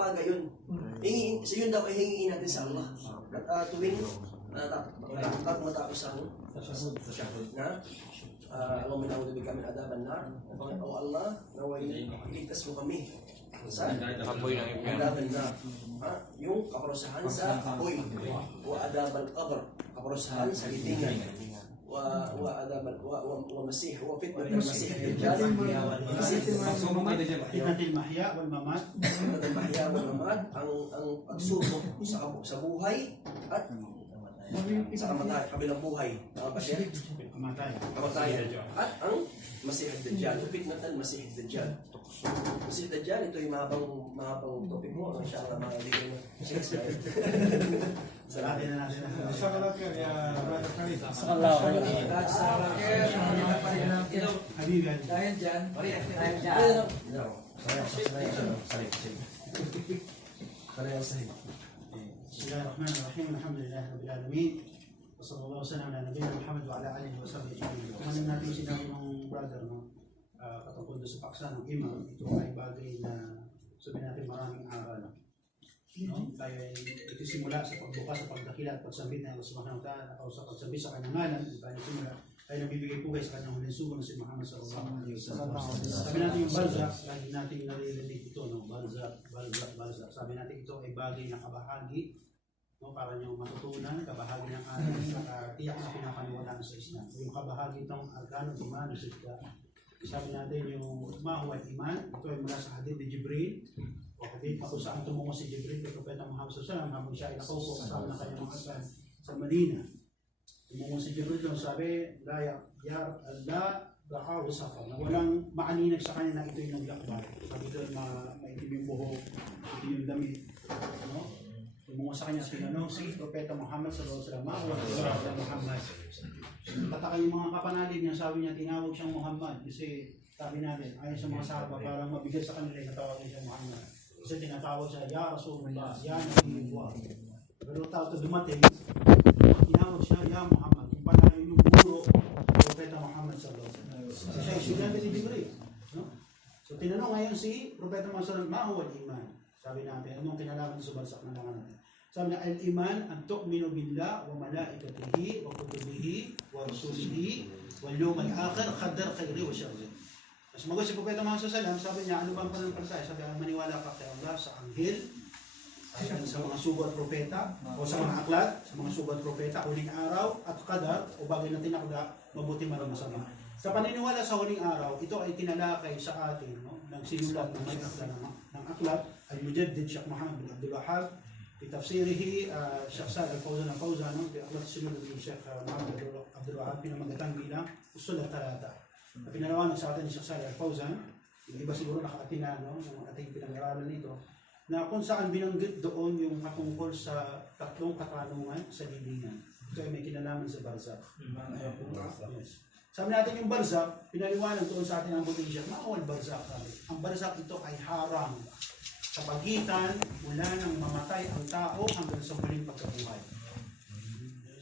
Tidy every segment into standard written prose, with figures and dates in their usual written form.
bagay yun. So yun daw ay hingin natin sa Allah. Tuwing matapos ang shahud na Allahumma na'udhu bika min adhaban nar. O Allah, naway iligtas mo kami sa apoy ng adhaban nar. Yung kaparusahan sa apoy. Wa adhabal qabr, kaparusahan sa litingan. وعذاب ومسيح وفتنة المسيح الدجال فتنة المحيا والممات ang pagsubok sa buhay at sa kabilang buhay kamatayan at ang Masih al-Dajjal, fitnat al-Masih al-Dajjal. Masih al-Dajjal, ito yung mahabang topic mo. Insya Allah, mahaligay mo. Salatin na natin. Salat ka, ya Brother Khalid. Salat ka. Habiban. Dahil dyan. Bismillahirrahmanirrahim. Alhamdulillah Rabbil Alamin. Wassallallahu wasallam ala nabiyina Muhammad wa ala alihi wa sahbihi ajma'in. Kumanin natin yung sinabi ng brother, patungkol doon sa paksa ng imam. Ito ay bagay na sabihin natin maraming aral. Tayo ay itisimula sa pagbukas, sa pagdakila at pagsambit ng Allah subhanahu wa ta'ala o sa pagsambit sa kanyang ngalan. Tayo simula, tayo nabibigay po sa kanyang huling sugo na si Muhammad sallallahu alaihi wasallam. Sabi natin yung barzakh, lagi natin naririnig ito, barzakh. Sabi natin ito ay bagay na kabahagi, para nyo matutunan, kabahagi ng ating tiyak na pinapaniwalaan sa Islam. Yung kabahagi itong arkanul iman, sabi natin yung mahuwat iman, ito ay mula sa hadith ni Jibril, o hadith na kung saan tumungo si Jibril kay Propeta Muhammad sallallahu alaihi wasallam habang siya ay nakaupo kasama ng kanyang mga asan sa Medina. Tumungo si Jibril doon, sabi, la rakaw safar, na walang maaninag sa kanya na ito yung naglakbay. Sabi doon, maitim yung buhok, ito yung damit. Tumungo sa kanya tinanong si Propeta Muhammad sallallahu alaihi wasallam, Muhammad. Pataka yung mga kapanalig niya, sabi niya tinawag siyang Muhammad kasi sabi natin ayon sa mga sahaba parang mabigat sa kanila yung tawagin siya Muhammad. Kasi tinatawag siya Ya Rasulullah, Ya Nabiullah. Pero tao to dumating, tinawag siya Ya Muhammad. Yung pala yung guro Propeta Muhammad sallallahu alaihi wasallam. Kasi siya yung estudyante ni Jibril. So tinanong ngayon si Propeta Muhammad sallallahu alaihi wasallam, ma huwa iman? Sabi natin, anong kinalaman sa barzakh na langan natin? Sabi na, al-iman an tu'minu billah wa malaikatihi wa kutubihi wa rasulihi wal yawmal akhir qadar khairi wa sharri. Mas magot si Propeta Muhammad sallallahu alaihi wasallam, sabi niya, ano bang pananampalataya? Sabi niya, maniwala ka kay Allah sa anghel, sa mga sugo at propeta, o sa mga aklat, sa mga sugo at propeta, huling araw at qadar, o bagay na tinakda, mabuti man o masama. Sa paniniwala sa huling araw, ito ay tinalakay sa atin, ng sinulat ng may aklat ng aklat, al-Mujaddid Sheikh Muhammad bin Abdul Wahhab, في تفسيره الشيخ صالح الفوزان في أغلب السنة الشيخ محمد عبد الوهاب pinamagatang bilang usul at talata. Pinalawanan sa atin ni Sheikh Salih Al-Fawzan, yung iba siguro nakaatina ng ating pinag-aralan nito, na kung saan binanggit doon yung katungkol sa tatlong katanungan sa libingan. Ito ay may kinalaman sa barzakh. Yes. Sabi natin yung barzakh, pinaliwanag doon sa atin ang buting Sheikh, maawal barzakh. Ang barzakh ito ay harang sa pagitan mula nang mamatay ang tao hanggang sa muling pagkabuhay.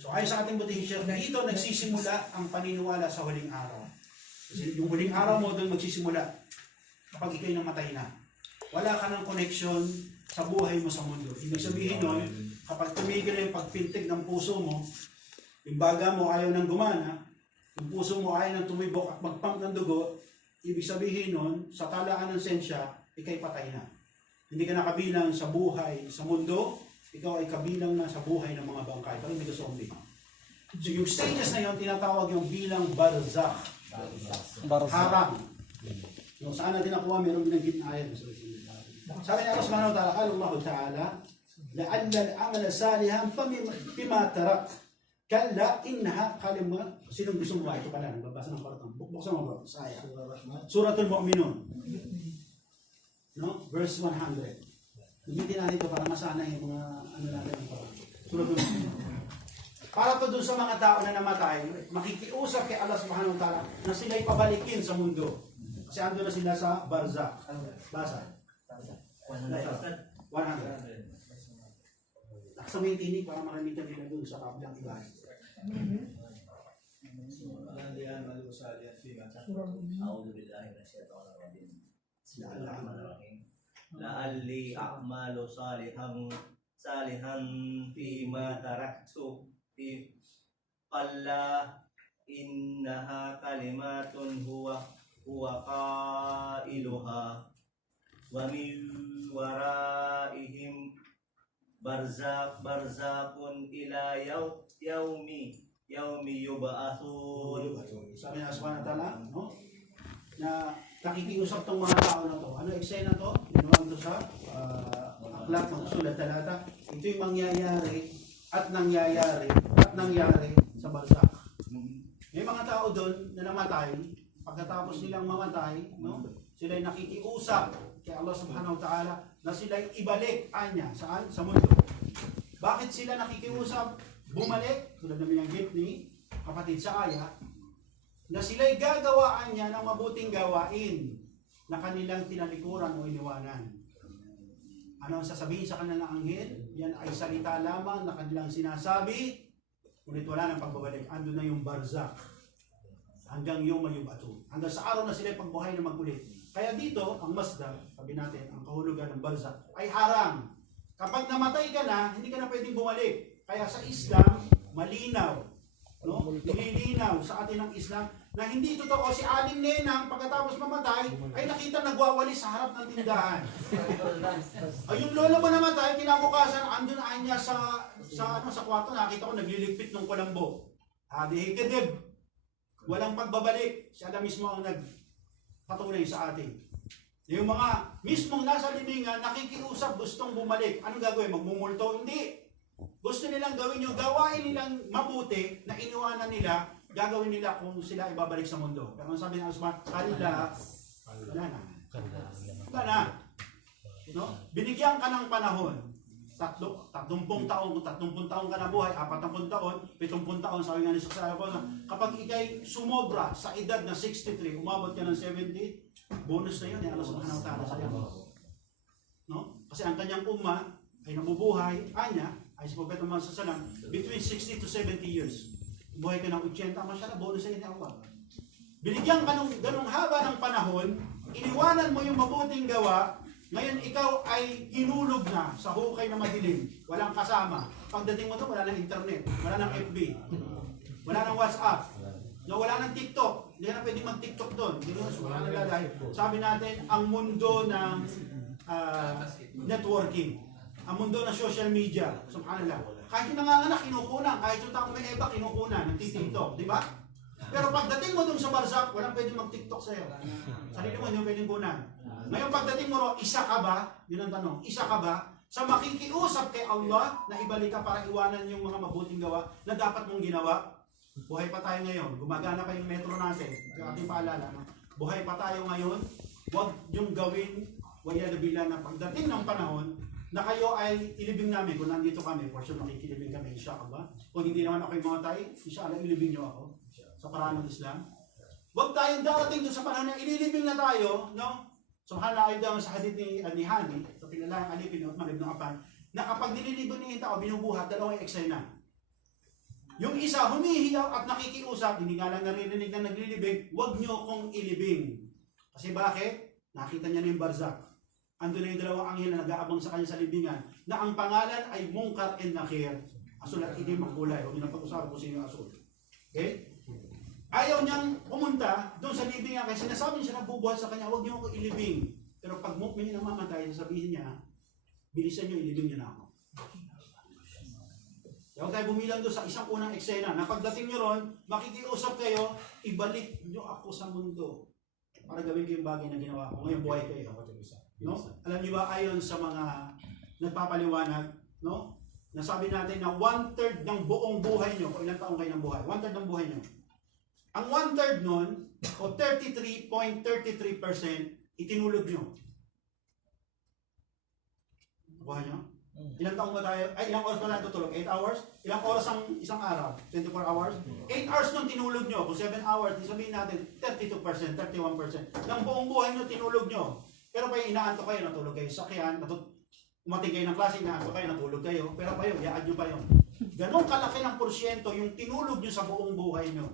So ayon sa ating buting Sheikh, na ito nagsisimula ang paniniwala sa huling araw. Kasi yung huling araw mo doon magsisimula kapag ikay namatay na. Wala ka ng connection sa buhay mo sa mundo. Ibig sabihin nun, kapag tumigil na yung pagpintig ng puso mo, yung baga mo ayaw nang gumana, yung puso mo ayaw nang tumibok at magpump ng dugo, ibig sabihin nun, sa talaan ng sensya, ikay patay na. Hindi ka nakabilang sa buhay sa mundo, ikaw ay kabilang na sa buhay ng mga bangkay. Parang hindi ka zombie. So yung stages na yun, tinatawag yung bilang barzakh. Harang. Yung saan natin nakuha, meron binanggit na ayat. Sabi niya Allah subhanahu wa ta'ala, Allah ta'ala, la'alla al-amal salihan bima tarak. Kalla innaha kalima. Sinong gusto mo ba? Ito pala, nagbabasa ng paratang. Buksan mo ba? Saya. Suratul Mu'minun. Verse 100. Gamitin natin ito para masanay yung mga natin ang parang. Suratul Mu'minun. Para to dun sa mga tao na namatay, makikiusap kay Allah subhanahu wa ta'ala na sila'y pabalikin sa mundo. Kasi ando na sila sa barzakh. Basa. 100. Nakasabay yung tinig para makamitan nila dun sa kabilang ibahay. أعوذ بالله من الشيطان الرجيم بسم الله الرحمن الرحيم لا la'alli a'malu salihan fima taraktu fi qalla innaha kalimatun huwa qailuha wa min waraihim barzakun ila yaumi yub'atsun. Sabi na subhanahu wa ta'ala, no? Na nakikiusap tong mga tao na to. Ano eksena to? Inuwag to sa aklat ng usul at talata. Ito yung mangyayari at nangyari sa bansa. May mga tao doon na namatay, pagkatapos nilang mamatay, no? Sila'y nakikiusap kay Allah subhanahu wa ta'ala na sila'y ibalik anya saan? Sa mundo. Bakit sila nakikiusap? Bumalik, tulad namin ang gift ni kapatid sa aya, na sila'y gagawaan niya ng mabuting gawain na kanilang tinalikuran o iniwanan. Ano ang sasabihin sa kanilang anghel? Yan ay salita lamang na kanilang sinasabi, ngunit wala nang pagbabalik. Ando na yung barzak. Hanggang yung mayubatu. Hanggang sa araw na sila'y pagbuhay na magulit. Kaya dito, ang masdar, sabi natin, ang kahulugan ng barzak, ay harang. Kapag namatay ka na, hindi ka na pwedeng bumalik. Kaya sa Islam, malinaw, no? Nililinaw sa atin ng Islam na hindi totoo si Aling Nenang pagkatapos mamatay ay nakita nagwawali sa harap ng tindahan. Ay yung lolo mo namatay, kinabukasan andun ay niya sa kwarto, nakita ko nagliligpit ng kulambo. Kadib. Walang pagbabalik. Siya na mismo ang nagpatunay sa atin. Yung mga mismong nasa libingan, nakikiusap, gustong bumalik. Anong gagawin? Magmumulto? Hindi. Gusto nilang gawin yung gawain nilang mabuti na iniwanan nila, gagawin nila kung sila ibabalik sa mundo. Pero ang sabi ng Asma, wala na. No? Binigyan ka ng panahon. 30 taon ka na buhay, 40 taon, 70 taon, sabi nga ni Saksa ko, kapag ikay sumobra sa edad na 63, umabot ka ng 70, bonus na yun, Allah subhanahu wa ta'ala sa iyo. No? Kasi ang kanyang umma ay nabubuhay, ay si Propeta Muhammad sallam, between 60 to 70 years. Buhay ka ng 80, masyala, bonus sa iyo ni Allah. Binigyan ka ng ganong haba ng panahon, iniwanan mo yung mabuting gawa, ngayon ikaw ay hinulog na sa hukay na madilim, walang kasama. Pagdating mo doon, wala ng internet, wala ng FB, wala ng WhatsApp, wala ng TikTok. Hindi ka na pwedeng mag-TikTok doon. Sabi natin, ang mundo ng networking, ang mundo ng social media, subhanallah. Kahit yung nanganganak, kinukunan. Kahit yung taong may eba, kinukunan. Nagtitiktok, di ba? Pero pagdating mo dun sa barzak, walang pwedeng mag-tiktok sa'yo. Sarili mo, hindi mo pwedeng kunan. Ngayon pagdating mo, isa ka ba? Yun ang tanong, isa ka ba? Sa makikiusap kay Allah na ibalik ka para iwanan yung mga mabuting gawa na dapat mong ginawa? Buhay pa tayo ngayon. Gumagana pa yung metro natin. Yung ating paalala. No? Buhay pa tayo ngayon. Huwag yung gawin, wala na bila na pagdating ng panahon, na kayo ay ilibing namin. Kung nandito kami, for sure makikilibing kami, insyaAllah. Kung hindi naman ako yung mga tayo, insyaAllah ilibing nyo ako sa paraan ng Islam. Huwag tayong darating doon sa panahon na ililibing na tayo, no? Subhanallah, ay daw sa hadith ni Hani, sa pinalayang alipin ng Uthman ibn Affan, na kapag nililibing ni tao, binubuhat, dalawang eksena. Yung isa, humihiyaw at nakikiusap, hindi nga lang naririnig na naglilibing, huwag nyo kong ilibing. Kasi bakit? Nakita niya na yung barzak. Ando na yung dalawang anghel na nag-aabang sa kanya sa libingan, na ang pangalan ay Munkar and Nakir. Asul at hindi makulay, huwag nyo nang pag-usapan kung sino yung asul. Okay? Ayaw niyang pumunta doon sa libingan kasi sinasabi niya nagbubuhat sa kanya, huwag niyo ako ilibing. Pero pag mu'min na mamatay, sasabihin niya, bilisan niyo, ilibing niyo na ako. Huwag tayo bumilang doon sa isang unang eksena. Na pagdating niyo ron, makikiusap kayo, ibalik niyo ako sa mundo para gawin ko yung bagay na ginawa ko. Ngayon buhay kayo. No? Alam niyo ba, ayon sa mga nagpapaliwanag, no? Nasabi natin na 1/3 ng buong buhay niyo, kung ilang taong kayo ng buhay, 1/3 ng buhay niyo. Ang 1/3 nun, o 33.33%, itinulog nyo. Nakuha nyo? Ilang taong ba tayo? Ay, ilang oras ba tayo tutulog? 8 hours? Ilang oras ang isang araw? 24 hours? 8 hours nung tinulog nyo. Kung 7 hours, sabihin natin, 32%, 31%. Ng buong buhay nyo, tinulog nyo. Pero pa yung inaanto kayo, natulog kayo sa sakyan, umating kayo ng klase, inaanto kayo, natulog kayo. Pero pa yun, yaad nyo pa yun. Ganon kalaki ng porsyento yung tinulog nyo sa buong buhay nyo.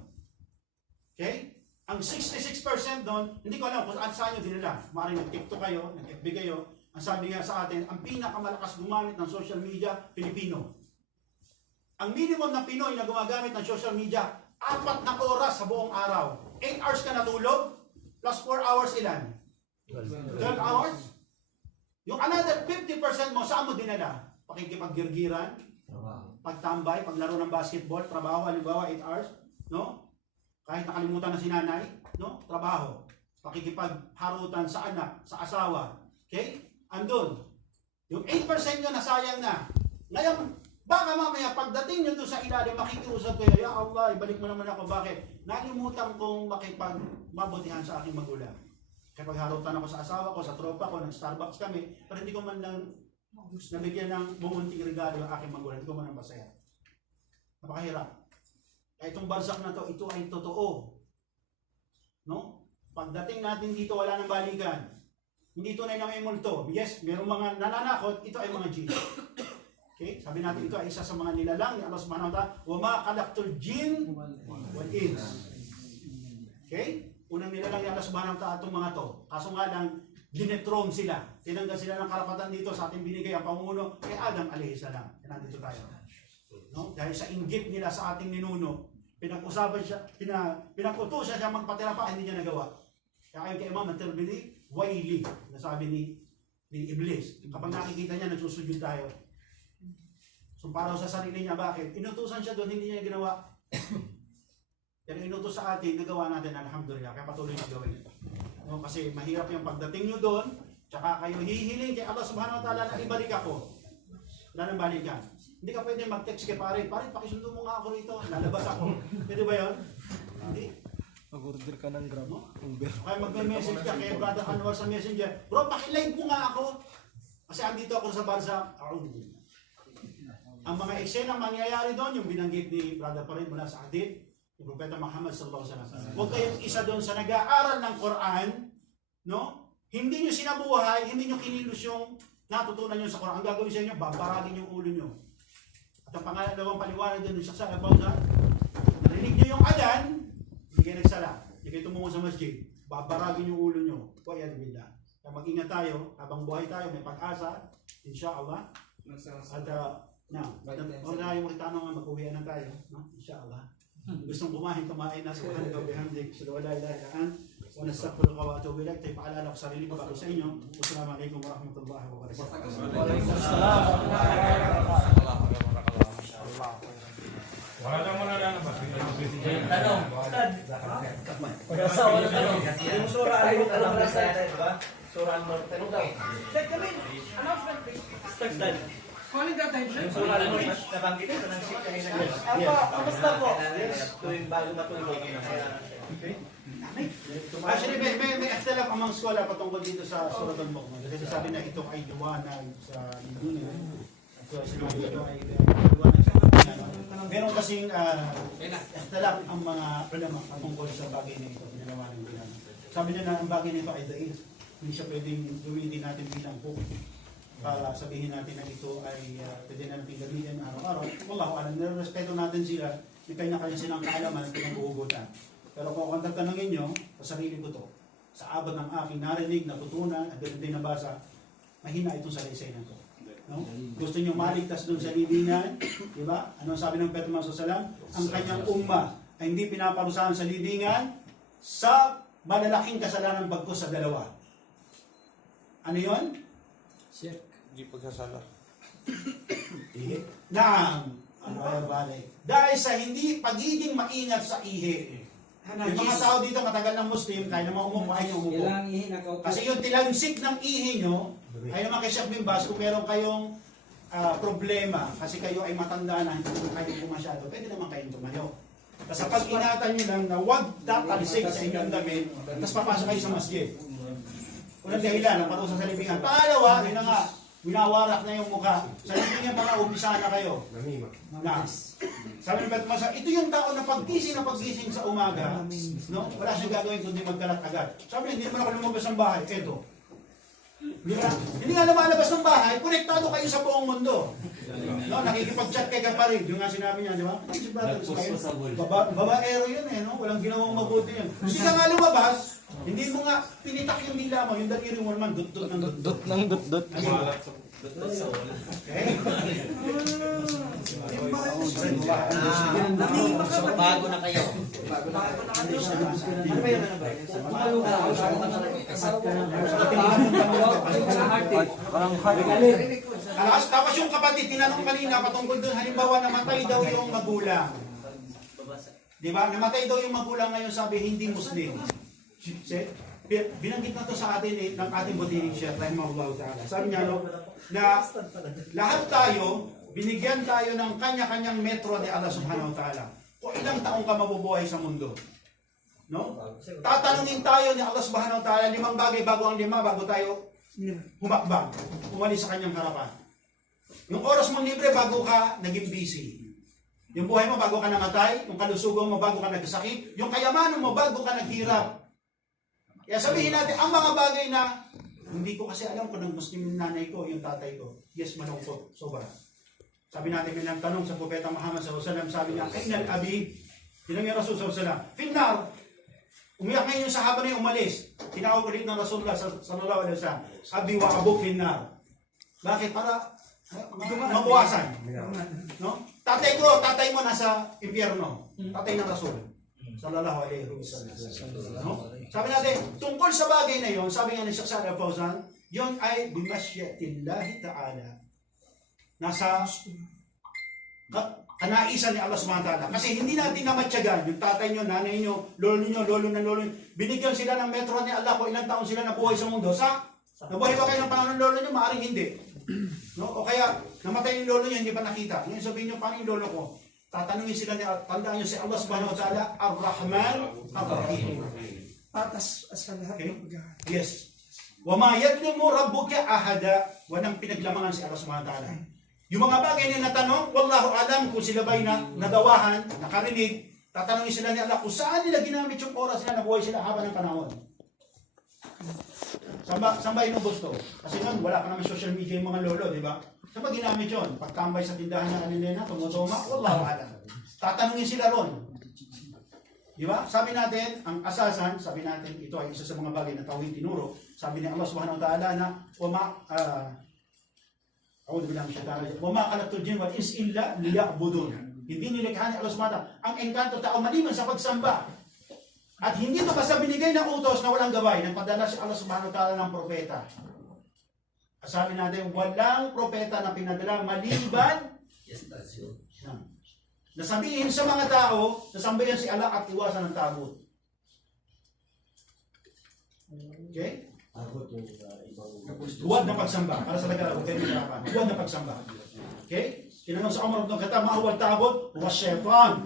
Okay? Ang 66% doon, hindi ko alam kung saan nyo dinala. Maaaring nag-TikTok kayo, nag-FB kayo, ang sabi nga sa atin, ang pinakamalakas gumamit ng social media, Pilipino. Ang minimum na Pinoy na gumagamit ng social media, 4 na oras sa buong araw. 8 hours ka natulog, plus 4 hours ilan? 12 hours? Yung another 50% mo, saan mo dinala? Pakikipaggirgiran, pagtambay, paglaro ng basketball, trabaho, halimbawa 8 hours, no? Kahit nakalimutan na si nanay, no? Trabaho, pakikipagharutan sa anak, sa asawa, okay? Andun. Yung 8% nyo nasayang na. Ngayon, baka mamaya pagdating nyo doon sa ilalim, makikiusap kayo, ya Allah, ibalik mo naman ako. Bakit? Nalimutan kong makipagmabutihan sa aking magulang. Kapag harutan ako sa asawa ko, sa tropa ko, nag-Starbucks kami, pero hindi ko man lang nabigyan ng bumunting regalo ang aking magulang, hindi ko man lang masaya. Napakahirap. Kaya itong bansak na to, ito ay totoo. No? Pagdating natin dito, wala nang balikan. Hindi tunay na may multo. Yes, mayroong mga nananakot, ito ay mga jinn. Okay? Sabi natin ito ay isa sa mga nilalang ni Allah Subhanahu wa Ta'ala, wa ma khalaqtul jinn wal ins. Okay? Unang nilalang ni Allah Subhanahu wa Ta'ala itong mga to. Kaso nga lang, dinethrone sila. Tinanggal sila ng karapatan dito sa ating binigay ang panguno kay Adam alayhi salam. Nandito tayo. No? Dahil sa inggit nila sa ating ninuno, pinag-usapan siya, pinag-utusan siya magpatira pa, hindi niya nagawa. Kaya ayon kay Imam At-Tirmidhi, waili, nasabi ni Iblis. Kapag nakikita niya, nagsusujud tayo. So para sa sarili niya, bakit? Inutusan siya doon, hindi niya ginawa. Pero inutos sa atin, nagawa natin, alhamdulillah, kaya patuloy na gawin. No, kasi mahirap yung pagdating nyo doon, tsaka kayo hihiling kay Allah Subhanahu wa Ta'ala na ibalik ako. Wala nang balikan. Hindi ka pwede mag-text kay pare, pakisundo mo nga ako rito, lalabas ako. Pwede ba yun? Hindi. Mag-order ka ng Grab. Uber. Kaya mag-message ka kay Brother Anwar sa messenger, bro, pakilive mo nga ako. Kasi andito ako sa bansa, ang mga eksenang mangyayari doon, yung binanggit ni Brother Parin mula sa hadith, ni Propeta Muhammad sallallahu alaihi wasallam. Huwag kayong isa doon sa nag-aaral ng Quran, no? Hindi nyo sinabuhay, hindi nyo kinilos yung natutunan nyo sa Quran. Ang gagawin sa inyo, babaragin yung ulo nyo. At ang pangalawang paliwanag doon ni Shaksa about that, narinig nyo yung adan, hindi kayo nagsala, hindi kayo tumungo sa masjid, babaragin yung ulo nyo. Wa'yad billah. Kaya mag-ingat tayo, habang buhay tayo, may pag-asa, insyaAllah. At huwag na yung makitanong nga, mag-uwian na tayo, no? InsyaAllah. Gustong kumain na sa wahan ka bihamdik. So wala ilaha illa ant wa nastaghfiruka wa atubu ilaik. Tayo paalala ko sarili ko bago sa inyo. Wassalamualaikum warahmatullahi wabarakatuh. Wala lang mo na lang. Tanong, Ustad. Yung surah Al-Mulk, diba? Surah Al-Mulk, tanong daw. Ustad kami, announcement please. Ustad. Calling that time, Yung surah Al-Mulk, nabanggit ito ng ship kanina. Apa, kamusta po? Tuwing bago matulog. Actually, may ikhtilaf among scholar patungkol dito sa Surah Al-Mulk. Kasi sabi na ito ay liwanag sa dunia. So sinabi ito ay liwanag sa dunia. Meron kasing ikhtilaf ang mga ulama patungkol sa bagay na ito. Pinalawanan nila. Sabi nila na ang bagay na ito ay dahil hindi siya pwedeng gawin natin bilang book para sabihin natin na ito ay pwede na natin gamitin araw-araw. Wallahu alam, nirespeto natin sila, may kanya-kanya silang kaalaman at pinag-uugutan. Pero kung akong tatanungin nyo, sa sarili ko to, sa abot ng aking narinig, natutunan, at ganun din nabasa, mahina itong salaysay na to. No? Gusto nyo maligtas doon sa libingan, di ba? Ano sabi ng Propeta Muhammad sallallahu alaihi wasallam? Ang kanyang umma ay hindi pinaparusahan sa libingan sa malalaking kasalanan bagkus sa dalawa. Ano yon? Hindi pagsasala. Naam. Dahil sa hindi pagiging maingat sa ihi. Yung mga tao dito matagal ng Muslim, kaya naman umupo ay umupo. Kasi yung tilansik ng ihi nyo, ay naman kay Sheikh Bin Baz, kung meron kayong problema, kasi kayo ay matanda na, hindi kayo masyado, pwede naman kayong tumayo. Kasi pag ingatan nyo lang na huwag tatalisik sa inyong damit, tapos papasok kayo sa masjid. Unang dahilan, ang parusa sa libingan. Pangalawa, yun na nga, winawarak na yung mukha. Sa libingan para umpisa na kayo. Na, sabi ng Propeta Muhammad, ito yung tao na paggising sa umaga, no? Wala siyang gagawin kundi magkalat agad. Sabi niya, hindi naman ako lumabas ng bahay. Eto. Hindi nga lumalabas ng bahay, konektado kayo sa buong mundo. No, nakikipag-chat kay Kaparid, yung nga sinabi niya, di ba? Babaero yun eh, no? Walang ginawang mabuti yun. Hindi ka nga lumabas, Hindi mo nga pinitak yung dila mo, yung daliri mo naman, dut-dut ng dut-dut. Ng dut-dut. Okay? Bago na kayo. Tapos yung kapatid, tinanong kanina patungkol doon, halimbawa namatay daw yung magulang. Di ba? Namatay daw yung magulang ngayon, sabi hindi Muslim. Binanggit na to sa atin ng ating butining Sheikh rahimahullah ta'ala. Sabi niya na lahat tayo, binigyan tayo ng kanya-kanyang metro ni Allah subhanahu wa ta'ala. Kung ilang taong ka mabubuhay sa mundo. No? Tatanungin tayo ni Allah subhanahu wa ta'ala 5 bagay bago tayo humakbang, umalis sa kanyang harapan. Yung oras mo libre bago ka naging busy. Yung buhay mo bago ka namatay, yung kalusugan mo bago ka nagsakit, yung kayamanan mo bago ka naghirap. Kaya sabihin natin, ang mga bagay na hindi ko kasi alam kung nag-Muslim yung nanay ko, yung tatay ko. Yes, malungkot, sobra. Sabi natin, may nagtanong sa Propeta Muhammad SAW, sabi niya, Ainal Abi, tinanong yung Rasul SAW, Finnar, umiyak ngayon yung sahaba na yung umalis. Tinawag ulit ng Rasulullah sallallahu alaihi wasallam, Abi wa Abu Finnar. Bakit? Para mabuwasan. No? Tatay mo nasa impyerno. Tatay ng Rasul. Sallallahu alaihi wasallam. No? Sabi natin, tungkol sa bagay na yon, sabi nga ni Sheikh Salih Al-Fawzan, yon ay bimasyatillahi ta'ala. Nasa kanaisan ni Allah subhanahu wa ta'ala. Kasi hindi natin namatyagan, yung tatay nyo, nanay nyo, lolo na lolo nyo, binigyan sila ng metro ni Allah kung ilang taon sila nabuhay sa mundo. Nabuhay ba kayo ng panahon ng lolo nyo? Maaring hindi. No? O kaya, namatay yung lolo nyo, hindi pa nakita. Ngayon sabihin nyo, paano yung lolo ko? Tatanungin sila ni tandaan nyo si Allah subhanahu wa ta'ala, Ar-Rahman, Ar-Rahim. Patas sa lahat Okay? ng pagkakas. Yes. وَمَا يَدْلُمُ رَبُّكَ أَحَدًا. Walang pinaglamangan si Allah subhanahu wa ta'ala. Yung mga bagay na natanong, wallahu alam kung sila ba'y nadawahan, nakarinig, tatanungin sila ni Allah kung saan nila ginamit yung oras nila, nabuhay sila habang ng panahon. Saan ba inubos to? Kasi noon, wala pa naman social media yung mga lolo, di ba? Saan ba ginamit yun? Pagtambay sa tindahan ng kanina, tumutuma, wallahu alam. Tatanungin sila ron. Di ba? Sabi natin, ang asasan, sabi natin, ito ay isa sa mga bagay na tawid tinuro. Sabi ni Allah subhanahu wa ta'ala na, وَمَا خَلَقْتُ الْجِنَّ وَالْإِنسَ إِلَّا لِيَعْبُدُونَ. Hindi nilikha ni Allah subhanahu wa ta'ala ang engkanto tao maliban sa pagsamba. At hindi ito basta binigay ng utos na walang gabay, nang padala si Allah subhanahu wa ta'ala ng propeta. Sabi natin, walang propeta na pinadala maliban na sabihin sa mga tao, nasambayan si Allah at iwasan ng tagot. Okay? Huwag na pagsamba. Para sa Tagalog, huwag kayo nagarapan. Huwag na pagsamba. Okay? Tinanong sa Umar ibn Khattab, ma'awal tagot, huwag syaitan.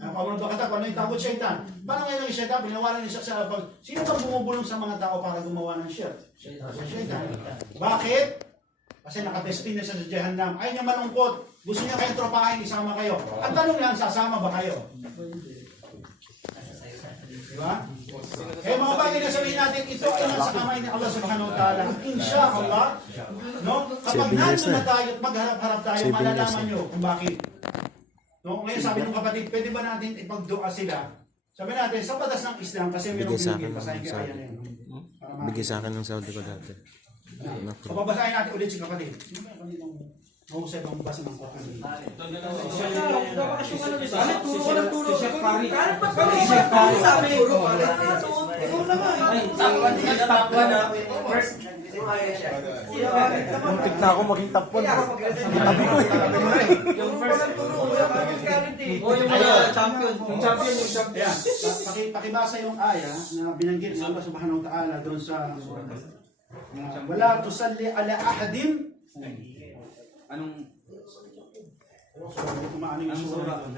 Umar ibn Khattab, ano yung tagot syaitan? Paano ngayon ang syaitan? Pinawalan niya sa pag, sino bang bumubulong sa mga tao para gumawa ng syaitan? Bakit? Kasi nakatesting na siya sa Jahannam. Ay niya malungkot. Gusto niya kayong tropahin, isama kayo. Ang tanong lang, sasama ba kayo? Diba? Kaya mga bagay na sabihin natin, ito ay nasa kamay ni Allah subhanahu wa ta'ala. Inshallah, no? Kapag nandun na tayo at magharap-harap tayo, malalaman nyo kung bakit. No? Ngayon sabi ng kapatid, pwede ba natin ipagdua sila? Sabi natin, sa batas ng Islam, kasi mayroong binigay, pasahin kaya yan yun. Bigay sa akin ng Saudi ko dati. Papabasahin natin ulit si kapatid. Sino ba yung kanilong mahusay bang basa ng Quran? Bakit turo ko ng turo? Kahit pa kami sabi ko, ikaw naman. Muntik na ako maging top 1. Tabi ko Yung first turo ko lang ang reality. Yung mga champion. Yung champion. Ayan, pakibasa yung aya na binanggit ng Allah subhanahu wa ta'ala doon sa wala tusalli ala ahadim. Anong? Ano yung sura?